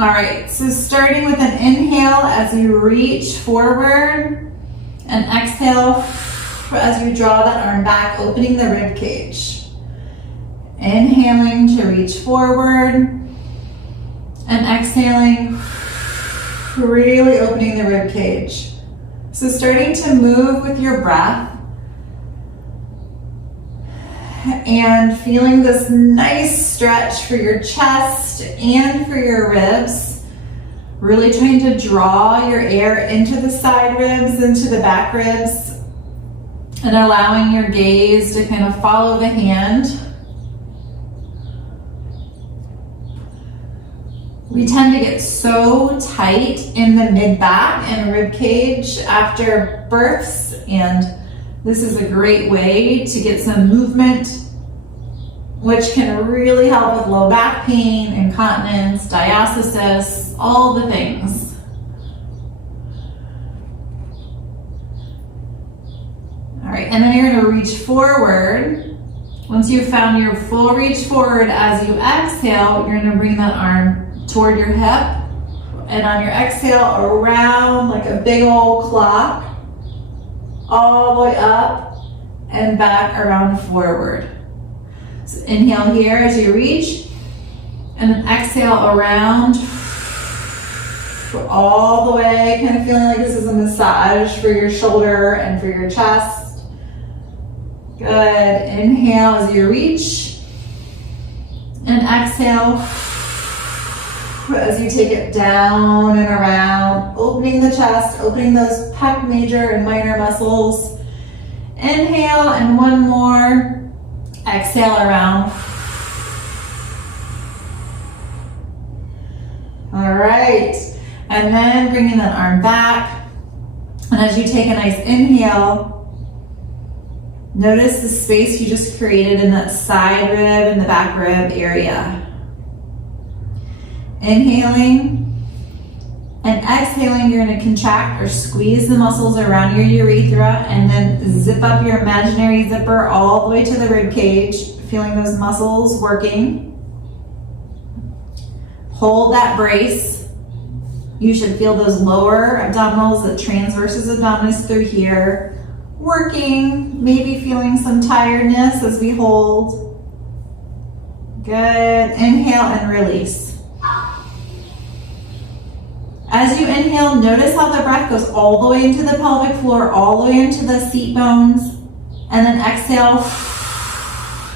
All right, so starting with an inhale as you reach forward, and exhale as you draw that arm back, opening the rib cage. Inhaling to reach forward, and exhaling, really opening the rib cage. So starting to move with your breath and feeling this nice stretch for your chest and for your ribs. Really trying to draw your air into the side ribs, into the back ribs, and allowing your gaze to kind of follow the hand. We tend to get so tight in the mid-back and rib cage after births, and this is a great way to get some movement, which can really help with low back pain, incontinence, diastasis, all the things. All right, and then you're gonna reach forward. Once you've found your full reach forward, as you exhale, you're gonna bring that arm toward your hip, and on your exhale, around like a big old clock, all the way up and back around forward. So inhale here as you reach, and then exhale around all the way, kind of feeling like this is a massage for your shoulder and for your chest. Good. Inhale as you reach, and exhale as you take it down and around, opening the chest, opening those pec major and minor muscles. Inhale, and one more. Exhale around. All right, and then bringing that arm back. And as you take a nice inhale, notice the space you just created in that side rib and the back rib area. Inhaling and exhaling, you're going to contract or squeeze the muscles around your urethra, and then zip up your imaginary zipper all the way to the rib cage, feeling those muscles working. Hold that brace. You should feel those lower abdominals, the transversus abdominis through here, working, maybe feeling some tiredness as we hold. Good. Inhale and release. As you inhale, notice how the breath goes all the way into the pelvic floor, all the way into the seat bones, and then exhale,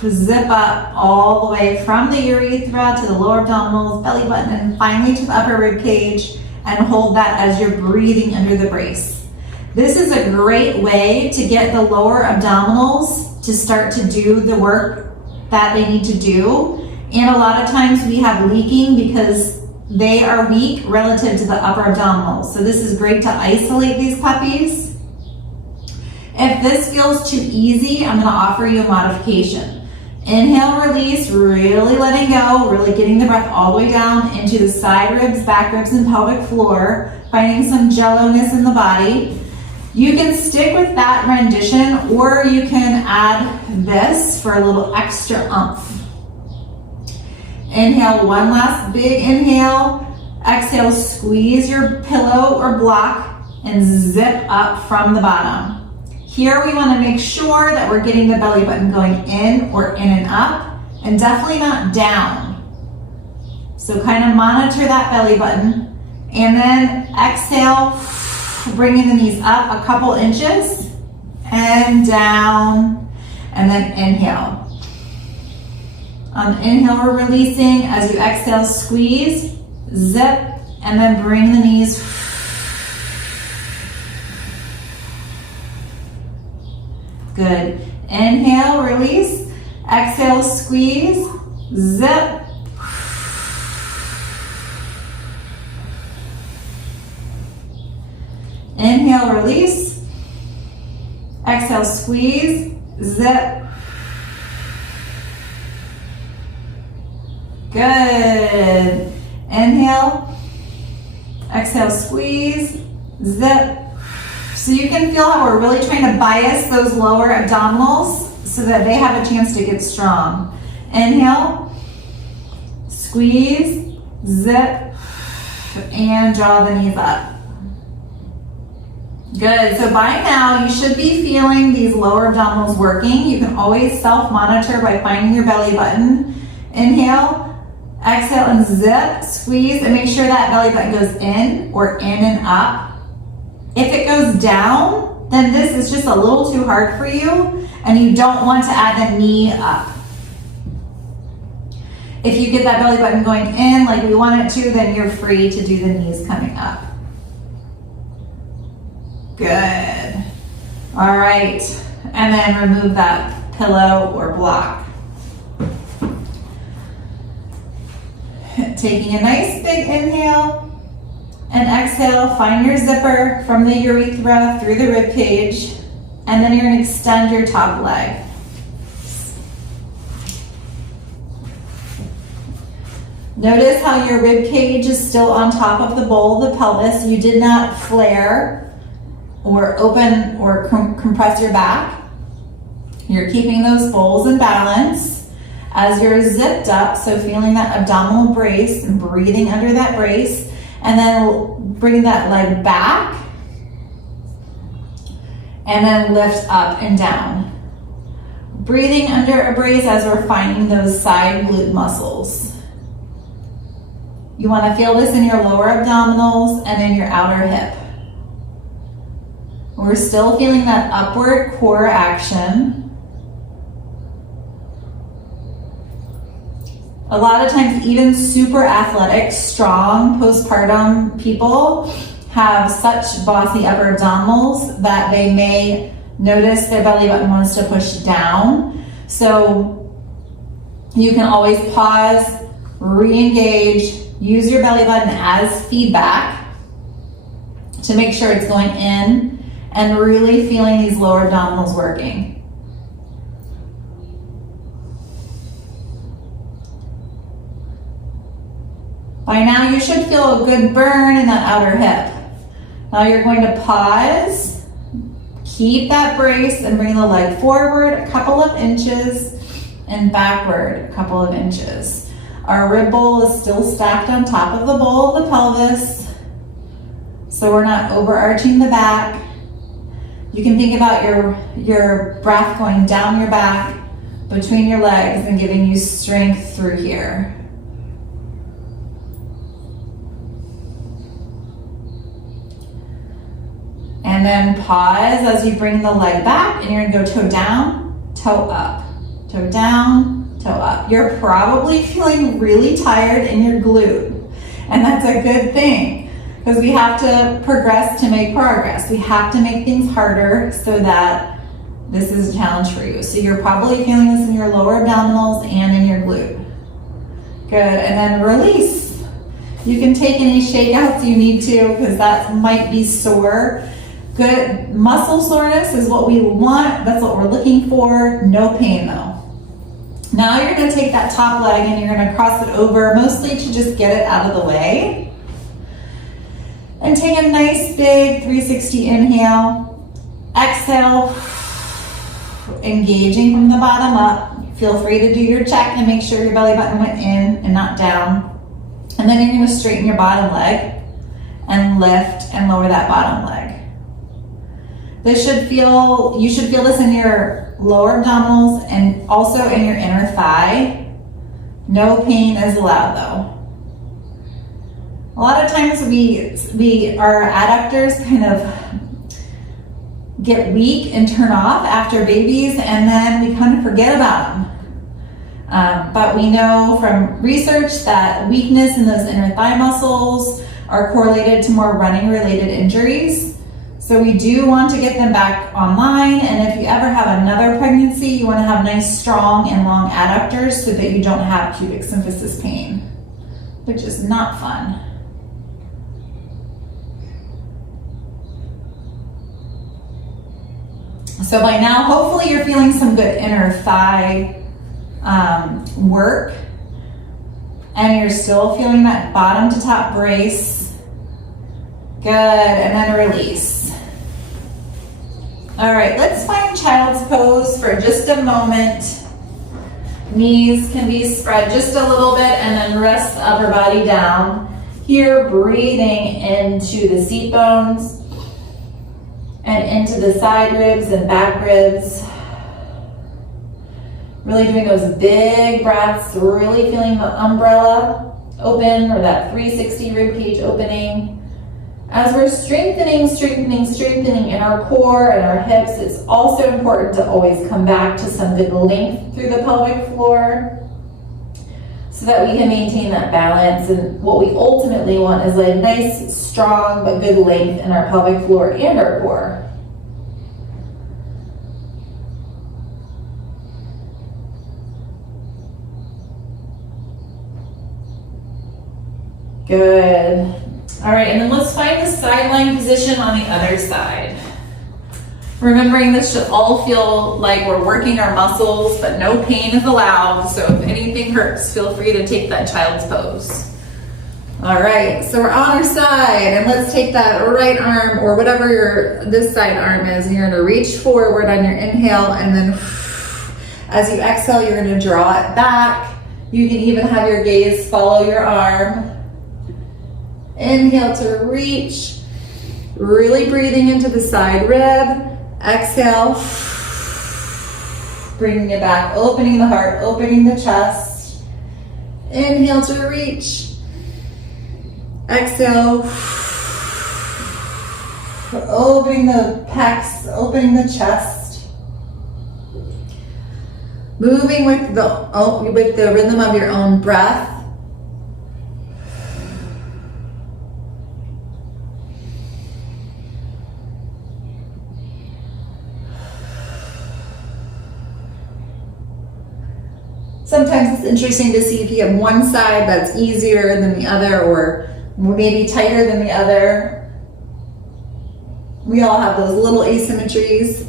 zip up all the way from the urethra to the lower abdominals, belly button, and finally to the upper rib cage, and hold that as you're breathing under the brace. This is a great way to get the lower abdominals to start to do the work that they need to do. And a lot of times we have leaking because they are weak relative to the upper abdominals. So this is great to isolate these puppies. If this feels too easy, I'm going to offer you a modification. Inhale, release, really letting go, really getting the breath all the way down into the side ribs, back ribs, and pelvic floor, finding some jello-ness in the body. You can stick with that rendition, or you can add this for a little extra oomph. Inhale, one last big inhale. Exhale, squeeze your pillow or block and zip up from the bottom. Here we want to make sure that we're getting the belly button going in or in and up, and definitely not down. So kind of monitor that belly button. And then exhale, bringing the knees up a couple inches and down, and then inhale. On the inhale, we're releasing. As you exhale, squeeze, zip, and then bring the knees. Good. Inhale, release. Exhale, squeeze, zip. Inhale, release. Exhale, squeeze, zip. Good. Inhale, exhale, squeeze, zip. So you can feel how we're really trying to bias those lower abdominals so that they have a chance to get strong. Inhale, squeeze, zip, And draw the knees up. Good, so by now you should be feeling these lower abdominals working. You can always self-monitor by finding your belly button. Inhale, exhale and zip, squeeze, and make sure that belly button goes in or in and up. If it goes down, then this is just a little too hard for you and you don't want to add the knee up. If you get that belly button going in like we want it to, then you're free to do the knees coming up. Good. All right, and then remove that pillow or block. Taking a nice big inhale and exhale, find your zipper from the urethra through the rib cage, and then you're gonna extend your top leg. Notice how your rib cage is still on top of the bowl of the pelvis. You did not flare or open or compress your back. You're keeping those bowls in balance as you're zipped up, so feeling that abdominal brace and breathing under that brace, and then bring that leg back and then lift up and down. Breathing under a brace as we're finding those side glute muscles. You want to feel this in your lower abdominals and in your outer hip. We're still feeling that upward core action. A lot of times, even super athletic, strong postpartum people have such bossy upper abdominals that they may notice their belly button wants to push down. So you can always pause, re-engage, use your belly button as feedback to make sure it's going in and really feeling these lower abdominals working. By now you should feel a good burn in that outer hip. Now you're going to pause, keep that brace and bring the leg forward a couple of inches and backward a couple of inches. Our rib bowl is still stacked on top of the bowl of the pelvis, so we're not overarching the back. You can think about your breath going down your back, between your legs, and giving you strength through here. And then pause as you bring the leg back, and you're gonna go toe down, toe up, toe down, toe up. You're probably feeling really tired in your glute, and that's a good thing. Because we have to progress to make progress. We have to make things harder so that this is a challenge for you. So you're probably feeling this in your lower abdominals and in your glute. Good, and then release. You can take any shakeouts you need to because that might be sore. Good, muscle soreness is what we want. That's what we're looking for. No pain though. Now you're gonna take that top leg and you're gonna cross it over, mostly to just get it out of the way. And take a nice big 360 inhale, exhale, engaging from the bottom up. Feel free to do your check and make sure your belly button went in and not down. And then you're gonna straighten your bottom leg and lift and lower that bottom leg. You should feel this in your lower abdominals and also in your inner thigh. No pain is allowed though. A lot of times our adductors kind of get weak and turn off after babies, and then we kind of forget about them. But we know from research that weakness in those inner thigh muscles are correlated to more running related injuries. So we do want to get them back online, and if you ever have another pregnancy, you want to have nice, strong, and long adductors so that you don't have pubic symphysis pain, which is not fun. So by now, hopefully you're feeling some good inner thigh work, and you're still feeling that bottom to top brace. Good, and then release. All right, let's find child's pose for just a moment. Knees can be spread just a little bit and then rest the upper body down. Here, breathing into the seat bones and into the side ribs and back ribs. Really doing those big breaths, really feeling the umbrella open or that 360 rib cage opening. As we're strengthening in our core and our hips, it's also important to always come back to some good length through the pelvic floor so that we can maintain that balance. And what we ultimately want is a nice, strong, but good length in our pelvic floor and our core. Good. All right, and then let's find the sideline position on the other side. Remembering this should all feel like we're working our muscles, but no pain is allowed. So if anything hurts, feel free to take that child's pose. All right, so we're on our side, and let's take that right arm or whatever this side arm is, and you're gonna reach forward on your inhale, and then as you exhale, you're gonna draw it back. You can even have your gaze follow your arm. Inhale to reach, really breathing into the side rib. Exhale, bringing it back, opening the heart, opening the chest. Inhale to reach. Exhale, opening the pecs, opening the chest. Moving with the rhythm of your own breath. Sometimes it's interesting to see if you have one side that's easier than the other or maybe tighter than the other. We all have those little asymmetries.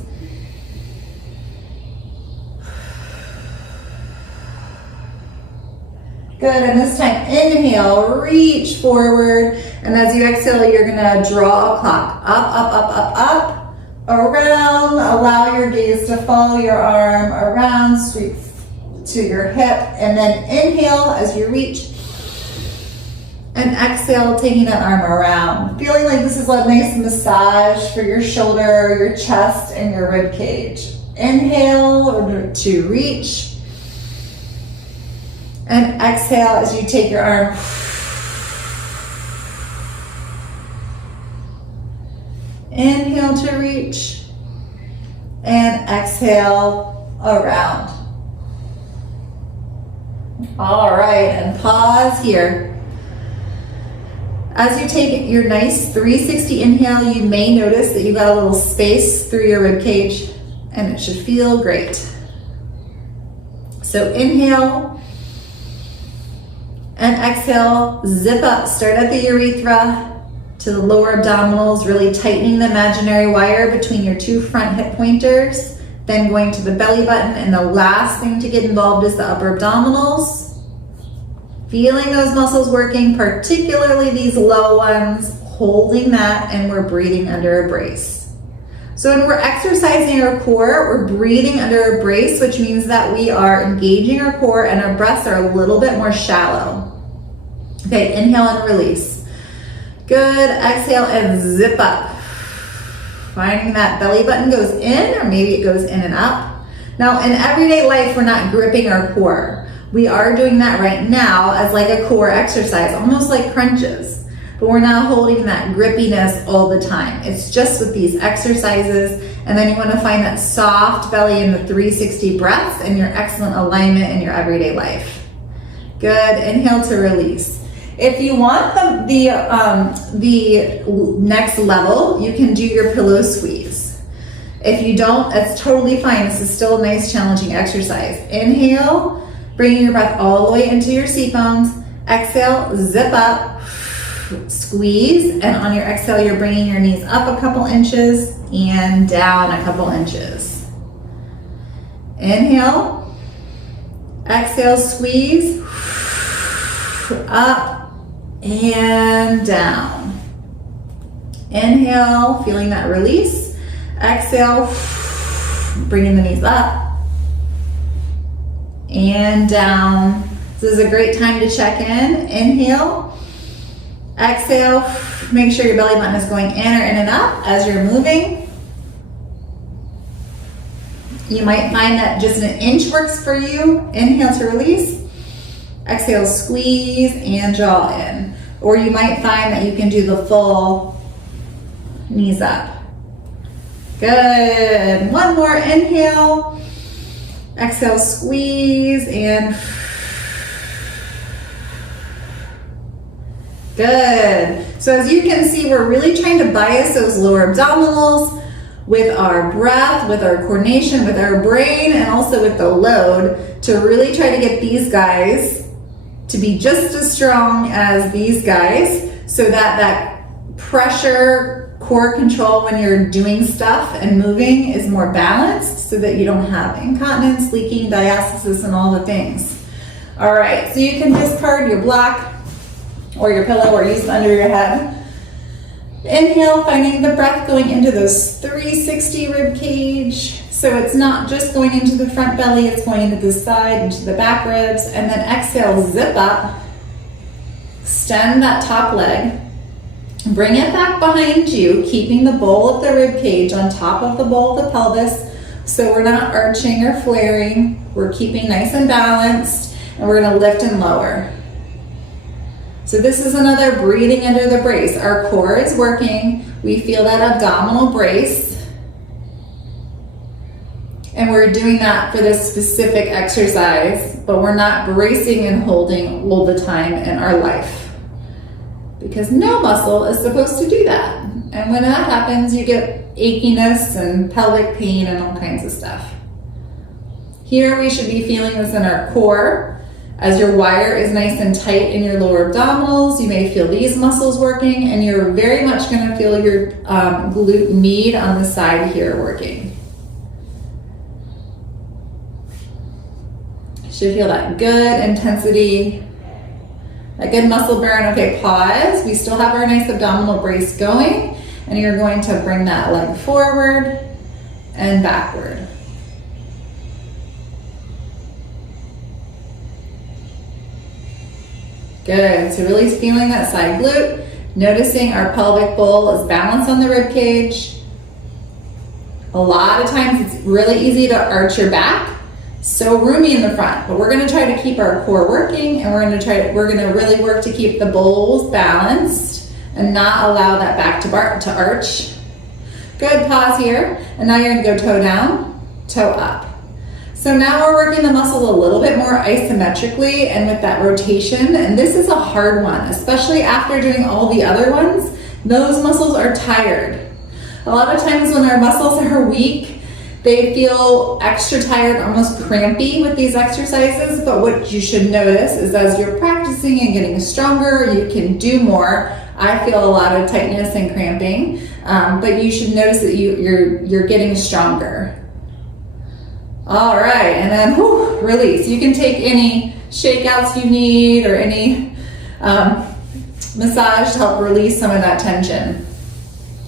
Good, and this time inhale, reach forward, and as you exhale, you're gonna draw a clock. Up, around, allow your gaze to follow your arm, around, sweep to your hip, and then inhale as you reach, and exhale, taking that arm around. Feeling like this is a nice massage for your shoulder, your chest, and your rib cage. Inhale to reach, and exhale as you take your arm inhale to reach, and exhale around. All right, and pause here. As you take your nice 360 inhale, you may notice that you got a little space through your rib cage, and it should feel great. So inhale and exhale, zip up, start at the urethra to the lower abdominals, really tightening the imaginary wire between your two front hip pointers. Then going to the belly button, and the last thing to get involved is the upper abdominals. Feeling those muscles working, particularly these low ones, holding that, and we're breathing under a brace. So when we're exercising our core, we're breathing under a brace, which means that we are engaging our core and our breaths are a little bit more shallow. Okay, inhale and release. Good, exhale and zip up. Finding that belly button goes in, or maybe it goes in and up. Now, in everyday life, we're not gripping our core. We are doing that right now as like a core exercise, almost like crunches. But we're not holding that grippiness all the time. It's just with these exercises. And then you want to find that soft belly in the 360 breaths and your excellent alignment in your everyday life. Good, inhale to release. If you want the next level, you can do your pillow squeeze. If you don't, that's totally fine. This is still a nice, challenging exercise. Inhale, bringing your breath all the way into your seat bones. Exhale, zip up, squeeze, and on your exhale, you're bringing your knees up a couple inches and down a couple inches. Inhale, exhale, squeeze, up, and down. Inhale, feeling that release. Exhale, bringing the knees up and down. This is a great time to check in. Inhale, Exhale, make sure your belly button is going in or in and up as you're moving. You might find that just an inch works for you. Inhale to release. Exhale, squeeze and jaw in. Or you might find that you can do the full knees up. Good. One more inhale. Exhale, squeeze and good. So as you can see, we're really trying to bias those lower abdominals with our breath, with our coordination, with our brain, and also with the load to really try to get these guys to be just as strong as these guys so that that pressure, core control when you're doing stuff and moving is more balanced so that you don't have incontinence, leaking, diastasis, and all the things. All right, so you can discard your block or your pillow or use it under your head. Inhale, finding the breath going into those 360 rib cage. So it's not just going into the front belly, it's going into the side, into the back ribs, and then exhale, zip up, extend that top leg, bring it back behind you, keeping the bowl of the rib cage on top of the bowl of the pelvis, so we're not arching or flaring, we're keeping nice and balanced, and we're gonna lift and lower. So this is another breathing under the brace. Our core is working, we feel that abdominal brace, and we're doing that for this specific exercise, but we're not bracing and holding all the time in our life. Because no muscle is supposed to do that. And when that happens, you get achiness and pelvic pain and all kinds of stuff. Here we should be feeling this in our core. As your wire is nice and tight in your lower abdominals, you may feel these muscles working, and you're very much gonna feel your glute med on the side here working. Should feel that good intensity, a good muscle burn. Okay, pause. We still have our nice abdominal brace going, and you're going to bring that leg forward and backward. Good, so really feeling that side glute, noticing our pelvic bowl is balanced on the rib cage. A lot of times it's really easy to arch your back, so roomy in the front, but we're gonna try to keep our core working, and we're gonna really work to keep the bowls balanced and not allow that back to arch. Good, pause here. And now you're gonna go toe down, toe up. So now we're working the muscles a little bit more isometrically and with that rotation, and this is a hard one, especially after doing all the other ones. Those muscles are tired. A lot of times when our muscles are weak, they feel extra tired, almost crampy with these exercises, but what you should notice is as you're practicing and getting stronger, you can do more. I feel a lot of tightness and cramping, but you should notice that you're getting stronger. All right, and then release. You can take any shakeouts you need or any massage to help release some of that tension.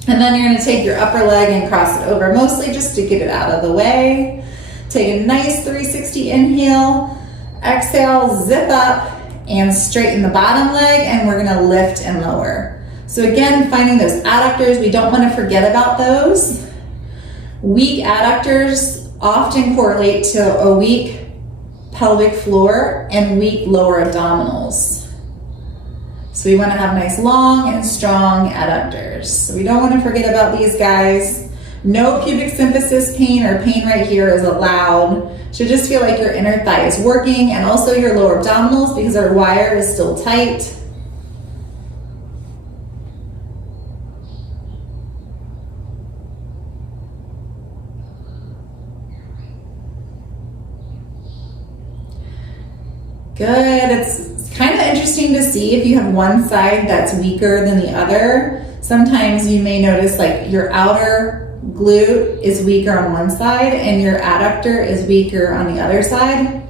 And then you're gonna take your upper leg and cross it over, mostly just to get it out of the way. Take a nice 360 inhale, exhale, zip up, and straighten the bottom leg, and we're gonna lift and lower. So again, finding those adductors, we don't wanna forget about those. Weak adductors often correlate to a weak pelvic floor and weak lower abdominals. So we want to have nice long and strong adductors. So we don't want to forget about these guys. No pubic symphysis pain or pain right here is allowed. Should just feel like your inner thigh is working, and also your lower abdominals because our wire is still tight. Good. It's kind of interesting to see if you have one side that's weaker than the other. Sometimes you may notice like your outer glute is weaker on one side and your adductor is weaker on the other side.